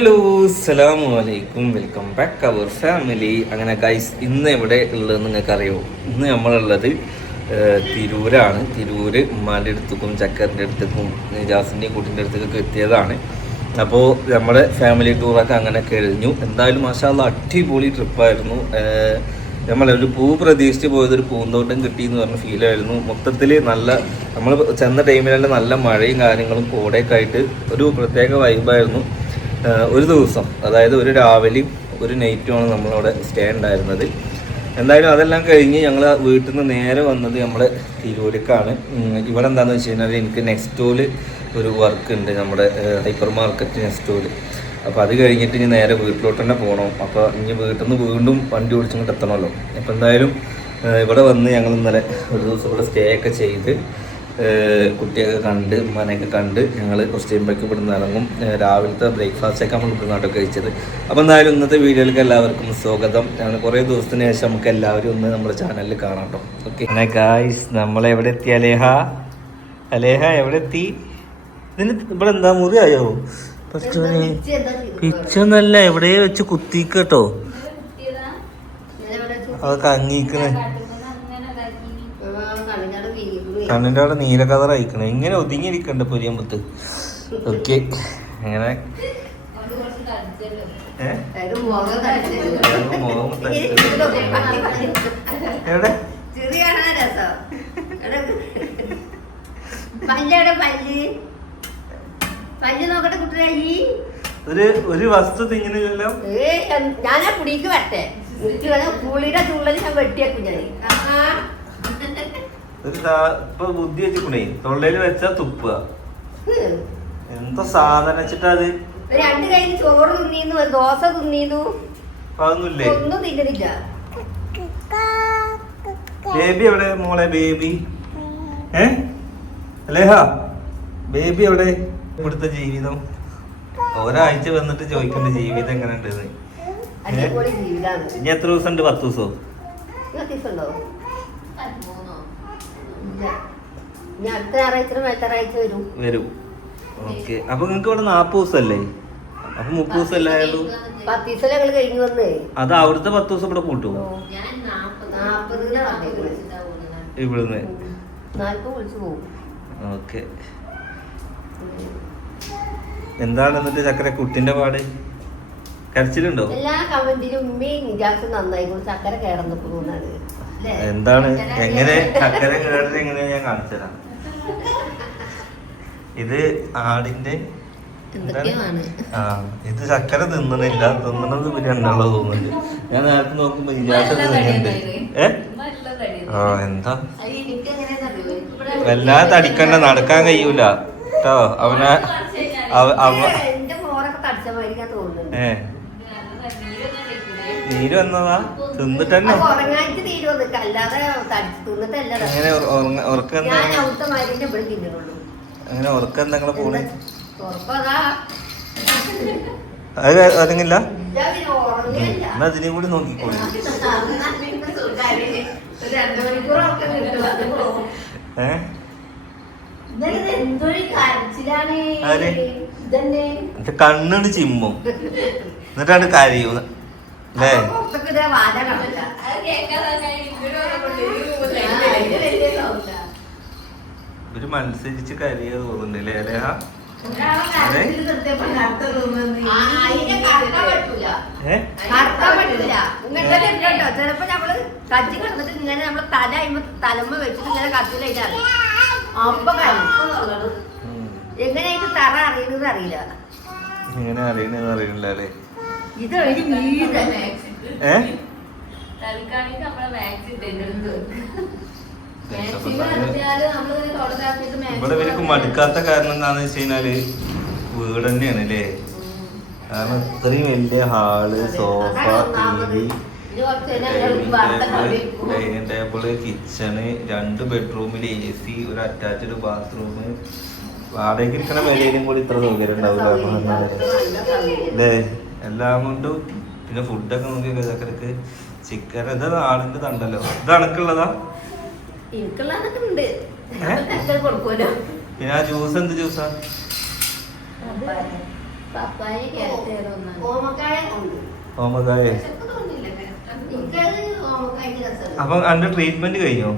Hello അസ്സലാമു അലൈക്കും welcome back our family അങ്ങനെ ഗൈസ് ഇന്ന് എവിടെ ഉള്ളത് നിങ്ങൾക്ക് അറിയോ ഇന്ന് നമ്മളുള്ളത് തിരൂരാണ്. തിരൂര് ഉമ്മാന്റെ അടുത്തേക്കും ചക്കറിന്റെ അടുത്തേക്കും ജാസിന്റെയും കൂട്ടിന്റെ അടുത്തേക്കൊക്കെ എത്തിയതാണ്. അപ്പോൾ നമ്മുടെ ഫാമിലി ടൂറൊക്കെ അങ്ങനെ കഴിഞ്ഞു. എന്തായാലും മാഷാല്ല അടിപൊളി ട്രിപ്പായിരുന്നു നമ്മളൊരു പൂ പ്രതീക്ഷിച്ച് പോയത് ഒരു പൂന്തോട്ടം കിട്ടി എന്ന് പറഞ്ഞ ഫീലായിരുന്നു മൊത്തത്തിൽ നല്ല നമ്മൾ ചെന്ന ടൈമിലെല്ലാം നല്ല മഴയും കാര്യങ്ങളും കോടയൊക്കെ ആയിട്ട് ഒരു പ്രത്യേക വൈബായിരുന്നു ഒരു ദിവസം അതായത് ഒരു രാവിലെയും ഒരു നൈറ്റുമാണ് നമ്മളവിടെ സ്റ്റേ ഉണ്ടായിരുന്നത്. എന്തായാലും അതെല്ലാം കഴിഞ്ഞ് ഞങ്ങൾ വീട്ടിൽ നിന്ന് നേരെ വന്നത് നമ്മുടെ തിരൂരിക്കാണ് ഇവിടെ എന്താണെന്ന് വെച്ച് കഴിഞ്ഞാൽ എനിക്ക് നെക്സ്റ്റോൽ ഒരു വർക്ക് ഉണ്ട് നമ്മുടെ ഹൈപ്പർ മാർക്കറ്റ് നെക്സ്റ്റോൽ. അപ്പോൾ അത് കഴിഞ്ഞിട്ട് ഇനി നേരെ വീട്ടിലോട്ട് തന്നെ പോകണം അപ്പോൾ ഇനി വീട്ടിൽ നിന്ന് വീണ്ടും വണ്ടി ഓടിച്ചിങ്ങോട്ട് എത്തണമല്ലോ. അപ്പോൾ എന്തായാലും ഇവിടെ വന്ന് ഞങ്ങൾ ഇന്നലെ ഒരു ദിവസം ഇവിടെ സ്റ്റേ ഒക്കെ ചെയ്ത് കുട്ടിയൊക്കെ കണ്ട് ഉമ്മാനെയൊക്കെ കണ്ട് ഞങ്ങൾ കുറച്ച് കഴിയുമ്പോഴേക്കും ഇവിടെ നിന്ന് ഇറങ്ങും രാവിലത്തെ ബ്രേക്ക്ഫാസ്റ്റൊക്കെ നമ്മൾ ഇവിടെ നാട്ടൊക്കെ കഴിച്ചത്. അപ്പോൾ എന്തായാലും ഇന്നത്തെ വീഡിയോയിലേക്ക് എല്ലാവർക്കും സ്വാഗതം. ഞങ്ങൾ കുറേ ദിവസത്തിന് ശേഷം നമുക്ക് എല്ലാവരും ഒന്ന് നമ്മുടെ ചാനലിൽ കാണാം കേട്ടോ ഓക്കെ അങ്ങനെ ഗായ്സ് നമ്മൾ എവിടെ എത്തി അലേഹ? അലേഹ എവിടെ എത്തി? ഇതിന് ഇവിടെ എന്താ മുറിയായോ? പറ്റുമോ പിച്ചൊന്നല്ല എവിടെ വെച്ച് കുത്തിക്കട്ടോ അതൊക്കെ അങ്ങിക്കണേ. കണ്ണിന്റെ അവിടെ നീല കളർ അയക്കണം ഇങ്ങനെ ഒതുങ്ങിയിരിക്കണ്ട പൊരിയമ്പത്ത് ഓക്കെ. അങ്ങനെ. എവിടെ? ഒരു ഒരു വസ്തു തിങ്ങുന്നില്ലല്ലോ? ഞാനാ പുടിക്ക് വരട്ടെ. കുളിയുടെ തുള്ളൽ ഞാൻ വെട്ടിയാക്കും ഞാൻ ഇപ്പൊ ബുദ്ധി വെച്ചിക്കണേ തൊള്ളയിൽ വെച്ചാ തുപ്പുക എന്താ സാധനം വെച്ചിട്ടാ അത് രണ്ട് കയ്യിൽ ചോറ് തിന്നീന്നു ഒരു ദോശ തിന്നീന്നു. അതൊന്നുമില്ലേ? ഒന്നും തിന്നിട്ടില്ല ബേബി എവിടെ മോളെ ബേബി? ഏ? അലേഹ ബേബി എവിടെ? ഇവിടുത്തെ ജീവിതം. ഒരാഴ്ച വന്നിട്ട് ചോദിക്കണ്ട ജീവിതം എങ്ങനെ ഉണ്ടെന്ന് ഇനി എത്ര ദിവസം? ഉണ്ട് പത്ത് ദിവസമോ അടുത്ത ഞായറാഴ്ച വരും. വരൂ. ഓക്കെ. അപ്പൊ നിങ്ങക്ക് ഇവിടെ നാപ്പത് ദിവസമല്ലേ അപ്പൊ മുപ്പത് ദിവസം പത്ത് ദിവസം ഞങ്ങൾ കഴിഞ്ഞു വന്നേ. അത് അവിടുത്തെ പത്ത് ദിവസം ഇവിടെ വന്നേക്കണത് ഇവിടുന്ന്. ഓക്കെ. എന്താണ് എന്നിട്ട് ചക്കര കുട്ടിന്റെ പാട്? കരച്ചിലുണ്ടോ? എല്ലാ കമന്റിലും ഉമ്മയും നിജാസും നന്നായി ചക്കര കേടന്നപ്പോഴാണ് എന്താണ്? എങ്ങനെ? ചക്കര കേടത് എങ്ങനെ ഞാൻ കാണിച്ചുതരാം ഇത് ആടിന്റെ എന്തൊക്കെയാണ് ആ ഇത് ചക്കര തിന്നണില്ല തിന്നണത് പിന്നെ എണ്ണുള്ള തോന്നുന്നുണ്ട് ഞാൻ നേരത്തെ നോക്കുമ്പോ ഇജാസ തിന്നുന്നുണ്ട്. ഏ? ആ എന്താ? വല്ലാതെ തടിക്കണ്ട നടക്കാൻ കഴിയൂല. കേട്ടോ അവനെ നീര് വന്നതാ? തിന്നിട്ട് തന്നെ ഉറക്കം അങ്ങനെ ഉറക്കം എന്താ പോണേ? അത്. എന്നാ അതിനെ കൂടി നോക്കിക്കോളൂ ഒരു രണ്ടു മണിക്കൂർ ഉറക്കം കിട്ടും ഏ? ഇതെന്ത് എന്തൊരു കരച്ചിലാണ്. ആര്? ഇതന്നെ എന്റെ കണ്ണുണ്ട് ചിമ്മും. എന്നിട്ടാണ് കരയും അല്ലേ. ഇവർ മത്സരിച്ച് കരയ അലേഹ കറക്കാൻ പറ്റില്ല ഇങ്ങനെ ഇട്ടോ ചിലപ്പോ നമ്മൾ കജ്ജി കിടന്നിട്ട് ഇങ്ങനെ നമ്മൾ തല അയിമ്പോ വെച്ചിട്ട് ഇങ്ങനെ കത്തിലായിട്ടാണ് അപ്പൊ കരയും. ഉം. എങ്ങനെയായിട്ട് തറ അറിയുന്നത് അറിയില്ല. എങ്ങനെ അറിയണെന്ന് അറിയണില്ല അല്ലേ? ഇത്. ഒരു വീട് ഏ? ഇവിടെ ഇവർക്ക് മടുക്കാത്ത കാരണം എന്താന്ന് വെച്ച് കഴിഞ്ഞാൽ വീട് തന്നെയാണ് അല്ലേ? കാരണം ഇത്രയും വലിയ hall sofa T V dining table kitchen രണ്ട് ബെഡ്റൂമിൽ എ സി ഒരു അറ്റാച്ച്ഡ് ബാത്റൂം. വാടകയ്ക്ക് ഇരിക്കണ വിലയിലും കൂടി ഇത്ര സൗകര്യം ഉണ്ടാവില്ല അല്ലേ? എല്ലാം കൊണ്ടും പിന്നെ ഫുഡൊക്കെ നോക്കി ചക്കരക്ക് ചിക്കൻ ഇത് ആളിന്റെ തണ്ടല്ലോ. ഇത് അണക്കുള്ളതാ പിന്നെ ആ ജ്യൂസ് എന്ത് ജ്യൂസാ ഓമക്കായ അപ്പൊ അന്റെ ട്രീറ്റ്മെന്റ് കഴിഞ്ഞോ?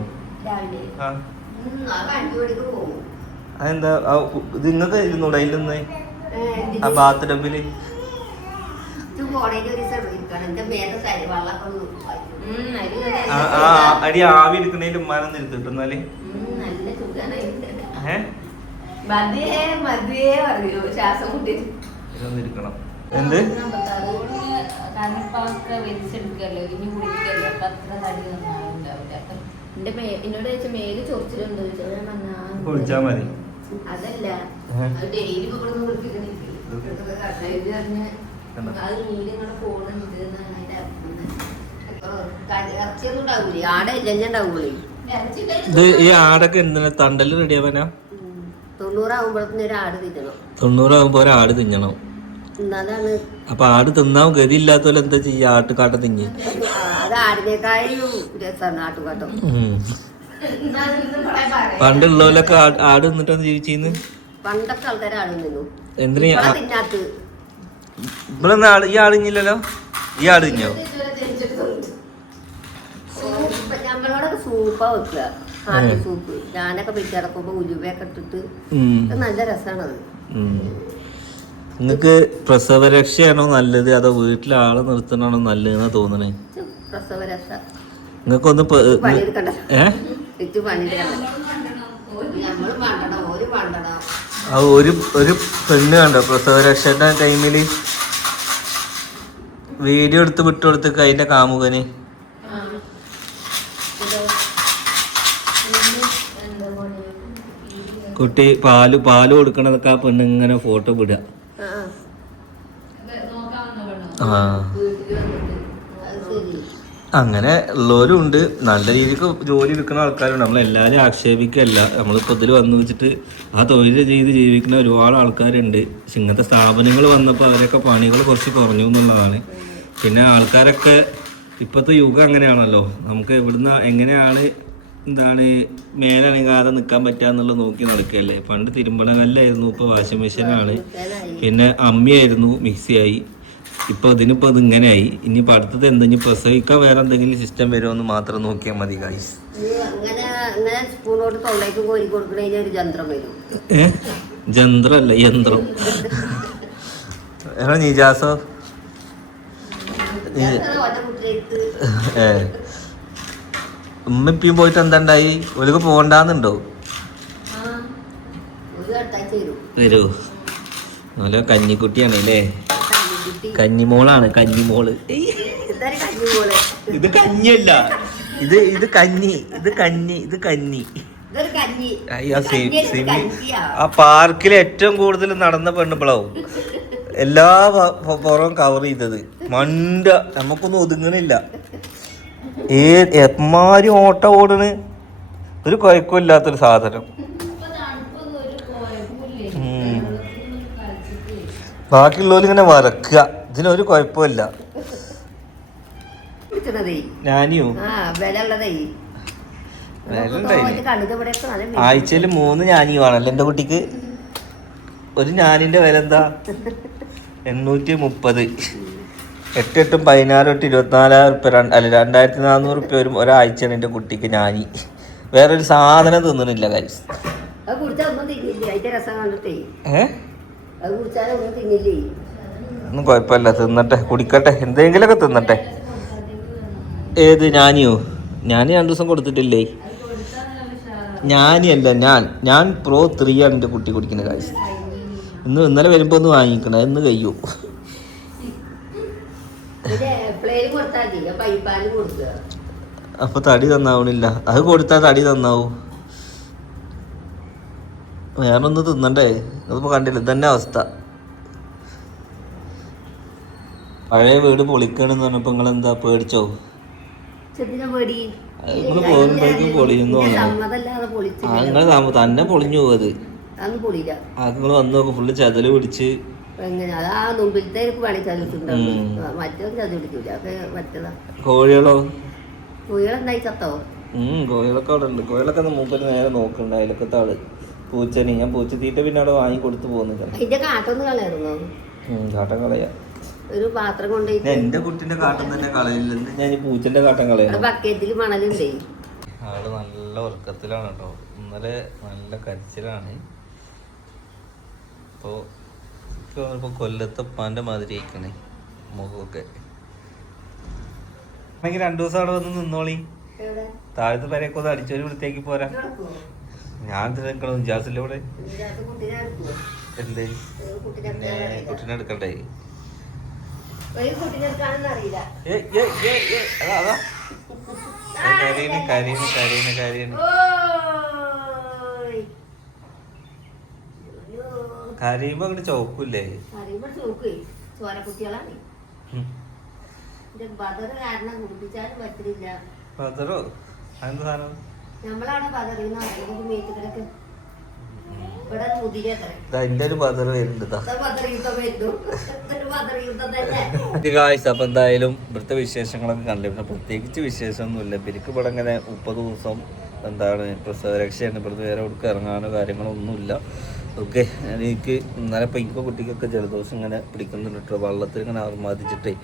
അതെന്താ? നിങ്ങൾക്ക് ഇരുന്നൂടെ ഏഹ്, ആ ബാത്ത് ടബിൽ അടി ആവി എടുക്കണേൽ ഉമ്മാനൊന്ന് നിർത്തിട്ടു എന്നാൽ ഇരിക്കണം. എന്ത്? എന്നോട് ചോദിച്ച മേൽ. കുളിച്ചാ മതി. അതല്ല. ഡെയിലി ഇത് ഈ ആടൊക്കെ എന്തിനാ തണ്ടൽ റെഡിയാവാനാ തൊണ്ണൂറാകുമ്പോഴത്തേന് ഒരു ആട് തിന്നണം. അപ്പൊ ആട് തിന്നാൻ ഗതി ഇല്ലാത്തോലെ എന്താ ചെയ്യാ? ആട്ടുകാട്ട തിഞ്ഞ്. പണ്ടുള്ളവരൊക്കെ ആട് നിന്നിട്ടാണ് ജീവിച്ചിന്ന്? പണ്ടത്തെ ആൾക്കാർ ആട് നിന്നു എന്തിനാ ഈ ഇപ്പളാ ആ- തിന്നാത്ത് ഇവിടെ ആട് ഈ ആട് ഇഞ്ഞില്ലല്ലോ ഈ ഇഞ്ഞോ ഞങ്ങളോടൊക്കെ സൂപ്പാ വെക്കുക. ആദ്യ സൂപ്പ്. ഞാനൊക്കെ ഉലുവയൊക്കെ ഇട്ടിട്ട് നല്ല രസമാണത്. നിങ്ങക്ക് പ്രസവരക്ഷയാണോ നല്ലത്? അതോ വീട്ടിലെ ആളെ നിർത്തണാണോ നല്ലതെന്നാ തോന്നണേ? പ്രസവ രക്ഷ നിങ്ങൾക്കൊന്ന് പ- പണിയെടുക്കണ്ട ഏ വെച്ച് പണിയെടുക്കണ്ട നമ്മൾ പണ്ടണം ഒരു പണ്ടണം ആ ഒരു ഒരു പെണ്ണ് കണ്ടോ? പ്രസവരക്ഷയുടെ ടൈമിൽ വീഡിയോ എടുത്ത് വിട്ടു കൊടുത്ത് അതിന്റെ കാമുകന്? കുട്ടി പാൽ പാൽ കൊടുക്കണതൊക്കെ ആ പെണ്ണ് ഇങ്ങനെ ഫോട്ടോ വിടുക. ആ. അങ്ങനെ ഉള്ളവരും ഉണ്ട് നല്ല രീതിക്ക് ജോലി എടുക്കുന്ന ആൾക്കാരുണ്ട്. നമ്മൾ എല്ലാവരും ആക്ഷേപിക്കല്ല നമ്മളിപ്പോൾ ഇതിൽ വന്നു വെച്ചിട്ട് ആ തൊഴിൽ ചെയ്ത് ജീവിക്കുന്ന ഒരുപാട് ആൾക്കാരുണ്ട്. പക്ഷെ ഇങ്ങനത്തെ സ്ഥാപനങ്ങൾ വന്നപ്പോൾ അവരൊക്കെ പണികൾ കുറച്ച് കുറഞ്ഞു എന്നുള്ളതാണ്. പിന്നെ ആൾക്കാരൊക്കെ ഇപ്പോഴത്തെ യുഗം അങ്ങനെയാണല്ലോ. നമുക്ക് ഇവിടുന്ന് എങ്ങനെയാണ് എന്താണ് മേലനങ്ങാതെ നിൽക്കാൻ പറ്റുക എന്നുള്ളത് നോക്കി നടക്കുകയല്ലേ. പണ്ട് തിരുമ്പണകല്ലായിരുന്നു. ഇപ്പോൾ വാഷിംഗ് മെഷീനാണ്. പിന്നെ അമ്മിയായിരുന്നു മിക്സിയായി. ഇപ്പൊ അതിനിപ്പോൾ അത് ഇങ്ങനെയായി. ഇനിയിപ്പോൾ അടുത്തത് എന്തെങ്കിലും പ്രസവിക്കാൻ വേറെ എന്തെങ്കിലും സിസ്റ്റം വരുമോ എന്ന് മാത്രം നോക്കിയാൽ മതി ഗൈസ് ജന്ത്രല്ല യന്ത്രം എടാ നിജാസോ? ഏ. ഉമ്മപ്പിയും പോയിട്ട് എന്താണ്ടായി? ഒലുക്ക് പോകണ്ടാന്നുണ്ടോ വരും. നല്ല കഞ്ഞിക്കുട്ടിയാണ് അല്ലേ കഞ്ഞിമോളാണ് കഞ്ഞിമോൾ ഇത് കഞ്ഞിയല്ല. ഇത് ഇത് കഞ്ഞി ഇത് കഞ്ഞി ഇത് കഞ്ഞി ആ പാർക്കിൽ ഏറ്റവും കൂടുതൽ നടന്ന പെണ്ണുമ്പളാവും. എല്ലാ പുറവും കവർ ചെയ്തത്. മണ്ട നമുക്കൊന്നും ഒതുങ്ങണില്ല. ഏ എമ്മാരും ഓട്ട ഓടണ്? ഒരു കുഴക്കമില്ലാത്തൊരു സാധനം. ബാക്കിയുള്ളവർ ഇങ്ങനെ വരക്കുക. ഇതിനൊരു കുഴപ്പമില്ല. ഞാനിയോ. ആഴ്ചയിൽ മൂന്ന് ഞാനിയു ആണല്ലോ എന്റെ കുട്ടിക്ക്? ഒരു ഞാനിന്റെ വില എന്താ? എണ്ണൂറ്റി മുപ്പത് എട്ട് എട്ടും പതിനാറ് എട്ട് ഇരുപത്തിനാലായിരം ഉറുപ്പ്യ രണ്ട് അല്ല രണ്ടായിരത്തി നാനൂറ് ഉറുപ്പ്യ വരും ഒരാഴ്ചയാണ് എന്റെ കുട്ടിക്ക് ഞാനി. വേറൊരു സാധനം തിന്നണില്ല കാര്യം അത് അത് ഒന്നും തിന്നില്ലേ? ഒന്നും കുഴപ്പമില്ല തിന്നട്ടെ കുടിക്കട്ടെ എന്തെങ്കിലുമൊക്കെ തിന്നട്ടെ. ഏത് ഞാനിയോ? ഞാൻ രണ്ടു ദിവസം കൊടുത്തിട്ടില്ലേ? ഞാനിയല്ല ഞാൻ ഞാൻ പ്രോ ത്രീ ആണ് എന്റെ കുട്ടി കുടിക്കുന്ന കാഴ്ച ഇന്ന് ഇന്നലെ വരുമ്പോൾ ഒന്ന് വാങ്ങിക്കണം എന്ന് കഴിയൂ. അപ്പൊ തടി തന്നാവണില്ല അത് കൊടുത്താൽ തടി തന്നാവൂ ഒന്ന് തിന്നണ്ടേ? അതിപ്പോ കണ്ടില്ല ഇതന്നെ അവസ്ഥ. പഴയ വീട് പൊളിക്കണെന്ന് പറഞ്ഞപ്പോ നിങ്ങൾ എന്താ പേടിച്ചോ പോകുമ്പോഴേക്കും പൊളിയുന്നു തോന്നുന്നു. നിങ്ങൾ തന്നെ പൊളിഞ്ഞു പോവത് നിങ്ങൾ വന്ന് നോക്കും ഫുള്ള് ചതൽ പിടിച്ച്. കോഴികളോ? കോഴികളൊക്കെ അവിടെ ഉണ്ട് കോഴികളൊക്കെ മൂപ്പര് നേരെ നോക്കണ്ട. അതിലൊക്കെ ആൾ പൂച്ചനെ ഞാൻ പൂച്ച തീറ്റ പിന്നെ അവിടെ വാങ്ങി കൊടുത്തു പോകുന്നില്ല അതിന്റെ കാട്ടൊന്ന് കളയായിരുന്നോ? കാട്ടം കളയാ. ഒരു പാത്രം ഞാൻ കൊണ്ടുപോയിട്ട് എന്റെ കുട്ടിന്റെ കാട്ടം തന്നെ കളയില്ലെന്ന്. ഞാൻ പൂച്ചന്റെ കാട്ടം കളയാ കളയണം ബക്കറ്റിൽ മണലുണ്ടേ? ആൾ നല്ല ഉറക്കത്തിലാണ് കേട്ടോ ഇന്നലെ നല്ല കരച്ചിലാണ്. ഇപ്പോ ഇപ്പൊ കൊല്ലത്തെ മാതിരി ആയിക്കണേ മുഖമൊക്കെ. രണ്ടു ദിവസം അവിടെ വന്ന് നിന്നോളി. താഴത്ത് താഴത്തെ പേരൊക്കെ ഒന്ന് അടിച്ചൊരു വൃത്തിയാക്കി പോരാ? ഞാൻ നിൽക്കണം ജാസിന്റെ കൂടെ? എന്തേ? കുട്ടീനെ എടുക്കണ്ടേ? കരീന് കരീന്. കരീന് കരീന് ഓയ്. അയ്യോ. കരീമ്പോ അങ്ങോട്ട് ചോക്കൂല്ലേ ബദറോ? അതെന്താ സാധനം? ഇവിടെ എന്റെ ഒരു വരുന്നുണ്ട് ഗായ്സ് അപ്പം എന്തായാലും ഇവിടുത്തെ വിശേഷങ്ങളൊക്കെ കണ്ടിരുന്നു പ്രത്യേകിച്ച് വിശേഷമൊന്നുമില്ല. ഇവർക്ക് ഇവിടെ ഇങ്ങനെ മുപ്പത് ദിവസം എന്താണ് പ്രസവരക്ഷയാണ്. ഇവിടുന്ന് വേറെ കൊടുക്കുക ഇറങ്ങാനോ കാര്യങ്ങളോ ഒന്നുമില്ല. ഓക്കെ എനിക്ക് ഇന്നലെ ഇപ്പം എനിക്ക് കുട്ടിക്കൊക്കെ ജലദോഷം ഇങ്ങനെ പിടിക്കുന്നുണ്ട് കേട്ടോ. വെള്ളത്തിൽ ഇങ്ങനെ ആർമാദിച്ചിട്ടേ.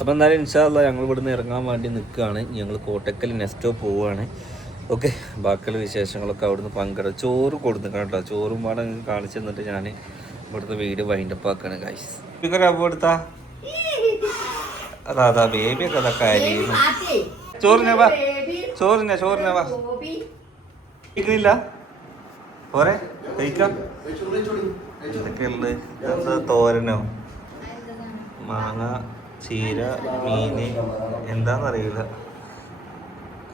അപ്പം എന്തായാലും ഇൻഷാല്ല ഞങ്ങൾ ഇവിടുന്ന് ഇറങ്ങാൻ വേണ്ടി നിൽക്കുകയാണ്. ഞങ്ങൾ കോട്ടക്കൽ നെക്സ്റ്റോ പോവുകയാണ്. ഓക്കെ ബാക്കിയുള്ള വിശേഷങ്ങളൊക്കെ അവിടുന്ന് പങ്കെടു ചോറ് കൊടുത്തു കേട്ടോ. ചോറും പാടെ കാണിച്ചു തന്നിട്ട് ഞാൻ ഇവിടുത്തെ വീട് വൈൻഡപ്പ് ആക്കാണ് ഗൈസ് സ്പീക്കർ അപ്പോൾ എടുത്താ അതാ അതാ ബേബി ഒക്കെ അതൊക്കെ അരിയുന്നു ചോറിനെ വാ. ചോറിനെ ചോറിനെ വാ. കഴിക്കുന്നില്ല പോരെ കഴിക്കാം. എന്തൊക്കെയുള്ളത് ഇതെന്താ തോരനോ? മാങ്ങ ചീര മീന്. എന്താന്നറിയില്ല.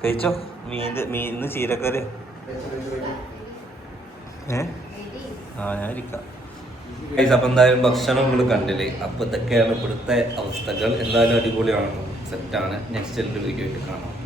കഴിച്ചോ? മീൻ മീനിന്ന് ചീരക്കറി. ഏ? ആ ഞാൻ ഇരിക്കാം. അപ്പം എന്തായാലും ഭക്ഷണം നമ്മൾ കണ്ടില്ലേ? അപ്പോൾ ഇതൊക്കെയാണ് ഇവിടുത്തെ അവസ്ഥകൾ. എന്തായാലും അടിപൊളിയാണ്. സെറ്റാണ് നെക്സ്റ്റ് വീഡിയോ ആയിട്ട് കാണാം.